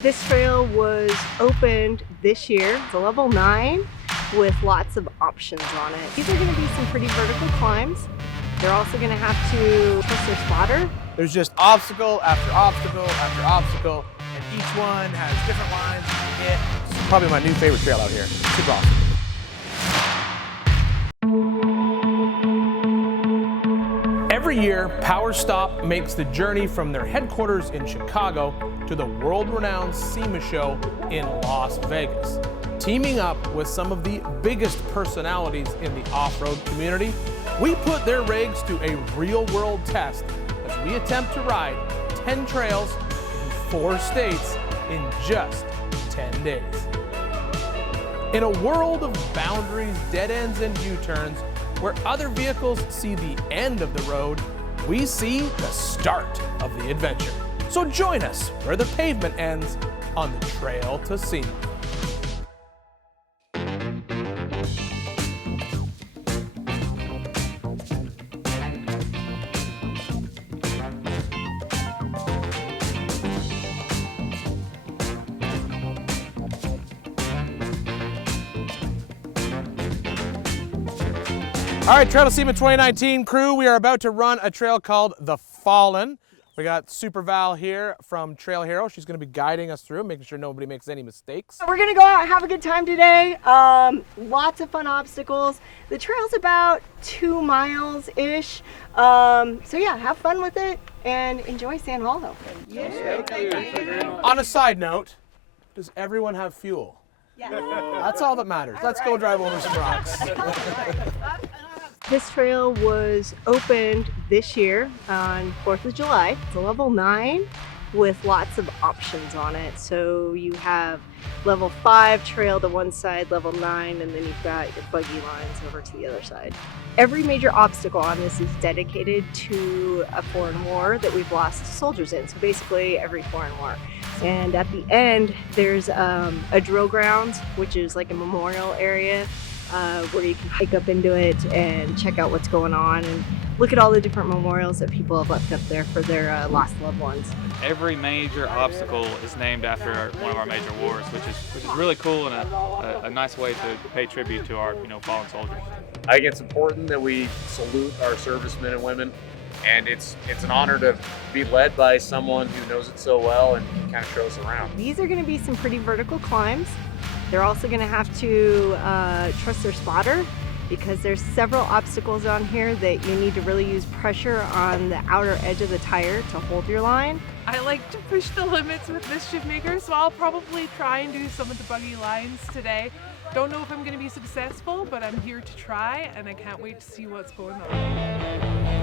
This trail was opened this year. It's a level 9 with lots of options on it. These are going to be some pretty vertical climbs. They're also going to have to test their spotter. There's just obstacle after obstacle after obstacle, and each one has different lines you can hit. It's probably my new favorite trail out here. Super awesome. Every year, PowerStop makes the journey from their headquarters in Chicago to the world-renowned SEMA show in Las Vegas. Teaming up with some of the biggest personalities in the off-road community, we put their rigs to a real-world test as we attempt to ride 10 trails in 4 states in just 10 days. In a world of boundaries, dead ends, and U-turns, where other vehicles see the end of the road, we see the start of the adventure. So join us where the pavement ends on the Trail to SEMA. All right, Trail to SEMA 2019 crew, we are about to run a trail called the Fallen. We got Super Val here from Trail Hero. She's going to be guiding us through, making sure nobody makes any mistakes. We're going to go out and have a good time today. Lots of fun obstacles. The trail's about 2 miles-ish. So yeah, have fun with it and enjoy San Hollow. Yeah. On a side note, does everyone have fuel? Yeah. That's all that matters. Let's go drive over some rocks. This trail was opened this year on 4th of July. It's a level 9 with lots of options on it. So you have level 5 trail to one side, level 9, and then you've got your buggy lines over to the other side. Every major obstacle on this is dedicated to a foreign war that we've lost soldiers in. So basically every foreign war. And at the end, there's a drill ground, which is like a memorial area where you can hike up into it and check out what's going on and look at all the different memorials that people have left up there for their lost loved ones. Every major obstacle is named after one of our major wars, which is really cool and a nice way to pay tribute to our fallen soldiers. I think it's important that we salute our servicemen and women, and it's an honor to be led by someone who knows it so well and can kind of show us around. These are going to be some pretty vertical climbs. They're also going to have to trust their spotter because there's several obstacles on here that you need to really use pressure on the outer edge of the tire to hold your line. I like to push the limits with Mischief makers, so I'll probably try and do some of the buggy lines today. Don't know if I'm going to be successful, but I'm here to try, and I can't wait to see what's going on.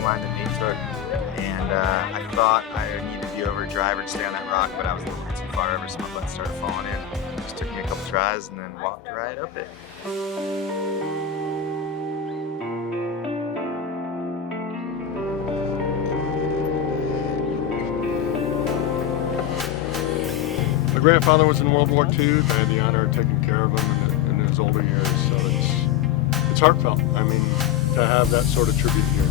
Line that Nate took, and I thought I needed to be over a driver to stay on that rock, but I was a little bit too far over, so my butt started falling in. It just took me a couple tries and then walked right up it. My grandfather was in World War II. I had the honor of taking care of him in his older years, so it's heartfelt. I mean, to have that sort of tribute here.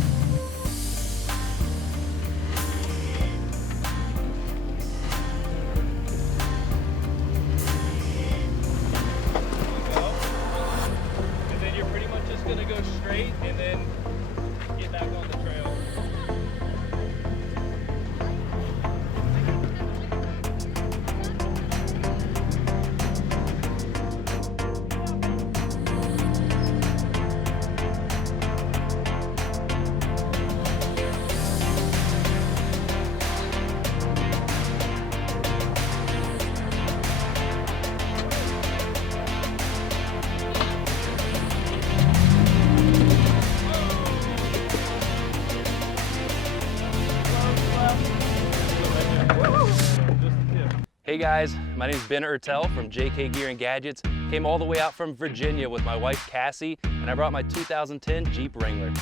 guys, my name is Ben ERTEL from JK Gear and Gadgets. Came all the way out from Virginia with my wife Cassie, and I brought my 2010 Jeep Wrangler.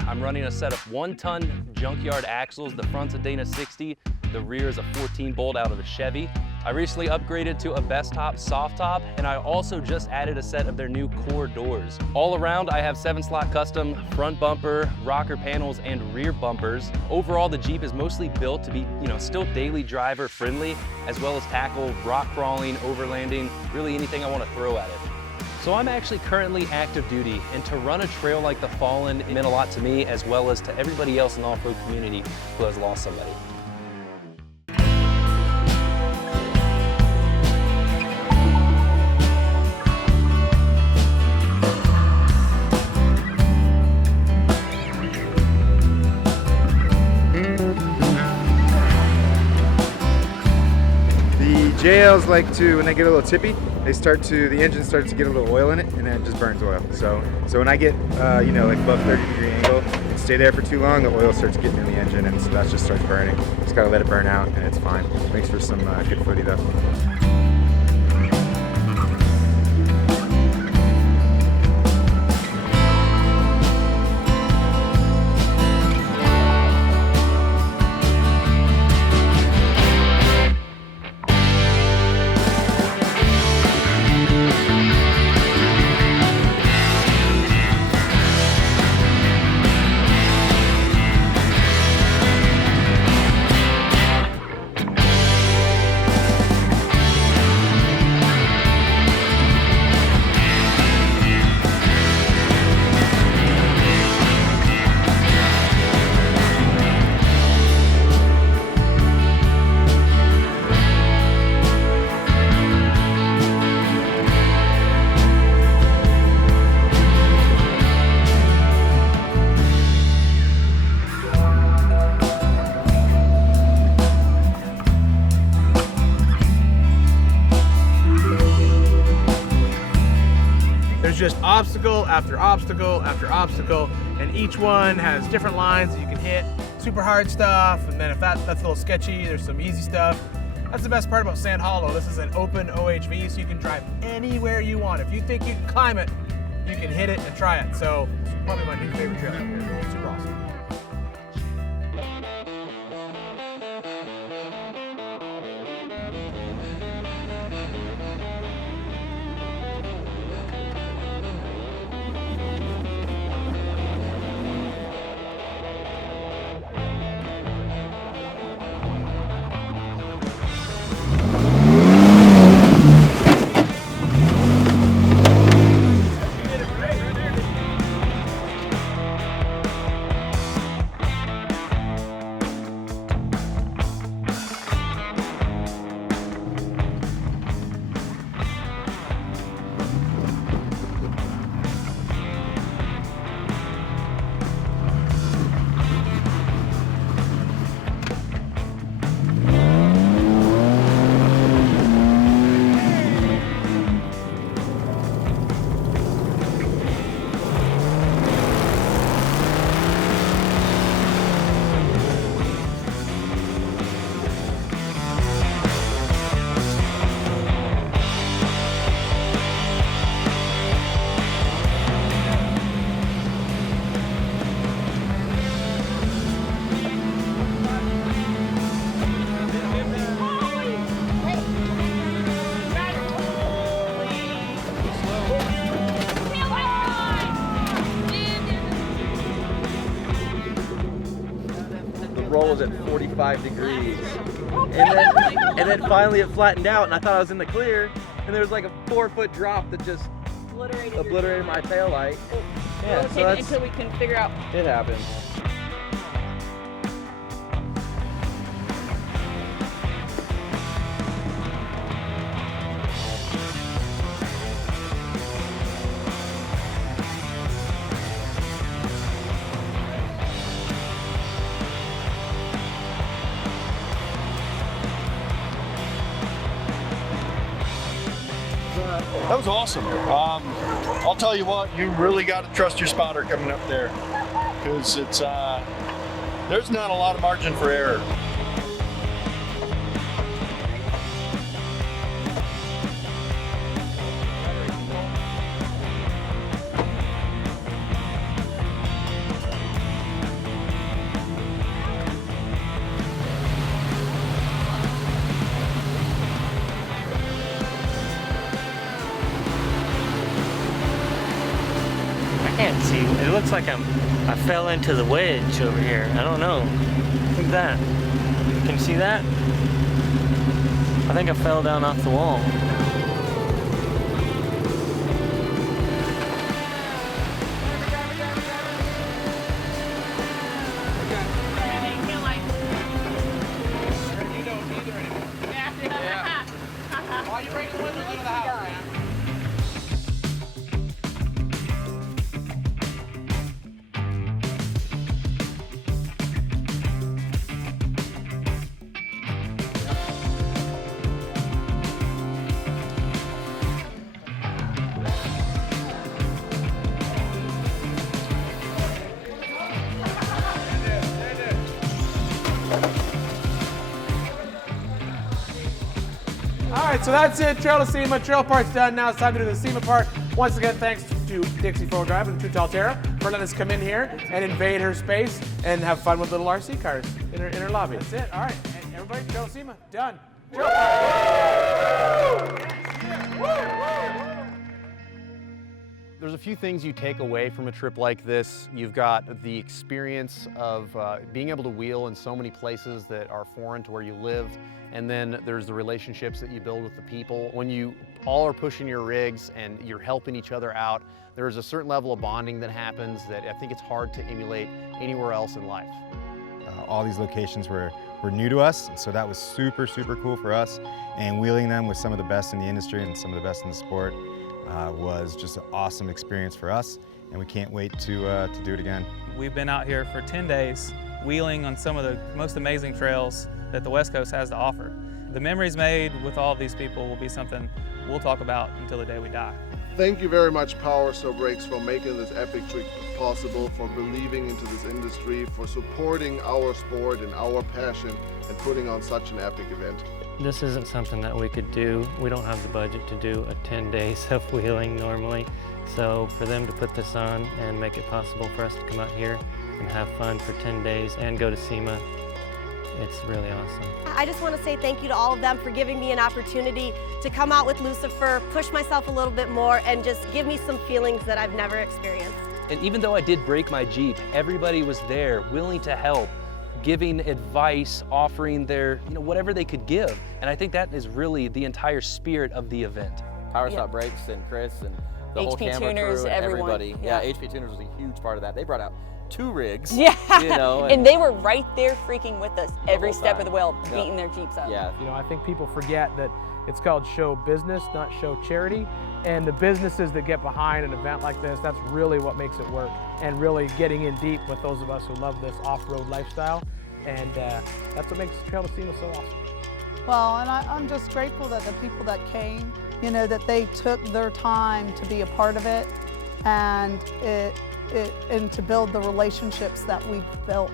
I'm running a set of 1-ton junkyard axles. The front's a Dana 60, the rear is a 14 bolt out of a Chevy. I recently upgraded to a best top soft top, and I also just added a set of their new core doors. All around, I have 7-slot custom front bumper, rocker panels, and rear bumpers. Overall, the Jeep is mostly built to be, still daily driver friendly, as well as tackle rock crawling, overlanding, really anything I want to throw at it. So I'm actually currently active duty, and to run a trail like the Fallen, it meant a lot to me, as well as to everybody else in the off-road community who has lost somebody. JLs like to, when they get a little tippy, the engine starts to get a little oil in it, and then it just burns oil. So when I get, like above 30-degree angle and stay there for too long, the oil starts getting in the engine, and so that just starts burning. Just gotta let it burn out, and it's fine. Makes for some good footy though. Just obstacle after obstacle after obstacle, and each one has different lines that you can hit. Super hard stuff, and then if that's a little sketchy, there's some easy stuff. That's the best part about Sand Hollow. This is an open OHV, so you can drive anywhere you want. If you think you can climb it, you can hit it and try it. So it's probably my new favorite trail out here. It's super awesome. Roll was at 45 degrees. And then finally it flattened out, and I thought I was in the clear, and there was like a 4-foot drop that just obliterated my taillight. Yeah, we'll take it until we can figure out. It happens. That was awesome. I'll tell you what, you really got to trust your spotter coming up there, because it's there's not a lot of margin for error. can't see. It looks like I fell into the wedge over here. I don't know. Look at that. Can you see that? I think I fell down off the wall. All right, so that's it. Trail to SEMA. Trail part's done. Now it's time to do the SEMA part. Once again, thanks to Dixie Four Drive and Untitled Chapter for letting us come in here and invade her space and have fun with little RC cars in her lobby. That's it. All right, and everybody, Trail to SEMA, done. Trail part. There's a few things you take away from a trip like this. You've got the experience of being able to wheel in so many places that are foreign to where you live, and then there's the relationships that you build with the people. When you all are pushing your rigs and you're helping each other out, there's a certain level of bonding that happens that I think it's hard to emulate anywhere else in life. All these locations were new to us, so that was super, super cool for us, and wheeling them with some of the best in the industry and some of the best in the sport was just an awesome experience for us, and we can't wait to do it again. We've been out here for 10 days wheeling on some of the most amazing trails that the West Coast has to offer. The memories made with all of these people will be something we'll talk about until the day we die. Thank you very much, PowerStop Brakes, for making this epic trip possible, for believing into this industry, for supporting our sport and our passion, and putting on such an epic event. This isn't something that we could do. We don't have the budget to do a 10 days of wheeling normally. So for them to put this on and make it possible for us to come out here and have fun for 10 days and go to SEMA, it's really awesome. I just want to say thank you to all of them for giving me an opportunity to come out with Lucifer, push myself a little bit more, and just give me some feelings that I've never experienced. And even though I did break my Jeep, everybody was there, willing to help, giving advice, offering their, whatever they could give. And I think that is really the entire spirit of the event. PowerStop Brakes and Chris and the whole HP camera Tuners, crew and everyone. everybody. Yeah, HP Tuners was a huge part of that. They brought out 2 rigs. Yeah, and they were right there freaking with us every whole step time. of the way, Yeah. beating their Jeeps up. Yeah. I think people forget that it's called show business, not show charity. And the businesses that get behind an event like this, that's really what makes it work. And really getting in deep with those of us who love this off-road lifestyle. And that's what makes Trail to SEMA so awesome. Well, and I'm just grateful that the people that came, that they took their time to be a part of it and to build the relationships that we've built.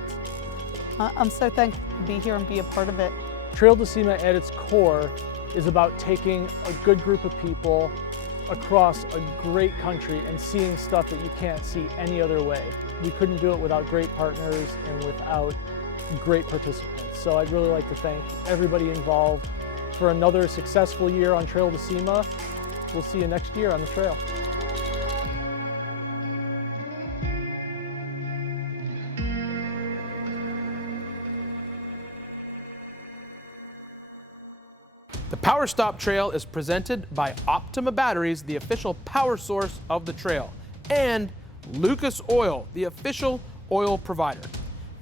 I'm so thankful to be here and be a part of it. Trail to SEMA at its core is about taking a good group of people across a great country and seeing stuff that you can't see any other way. We couldn't do it without great partners and without great participants. So I'd really like to thank everybody involved for another successful year on Trail to SEMA. We'll see you next year on the trail. The PowerStop Trail is presented by Optima Batteries, the official power source of the trail, and Lucas Oil, the official oil provider,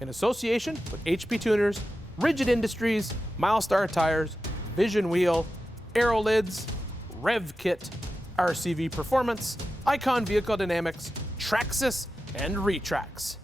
in association with HP Tuners, Rigid Industries, Milestar Tires, Vision Wheel, Aero Lids, Rev Kit, RCV Performance, Icon Vehicle Dynamics, Traxxas, and Retrax.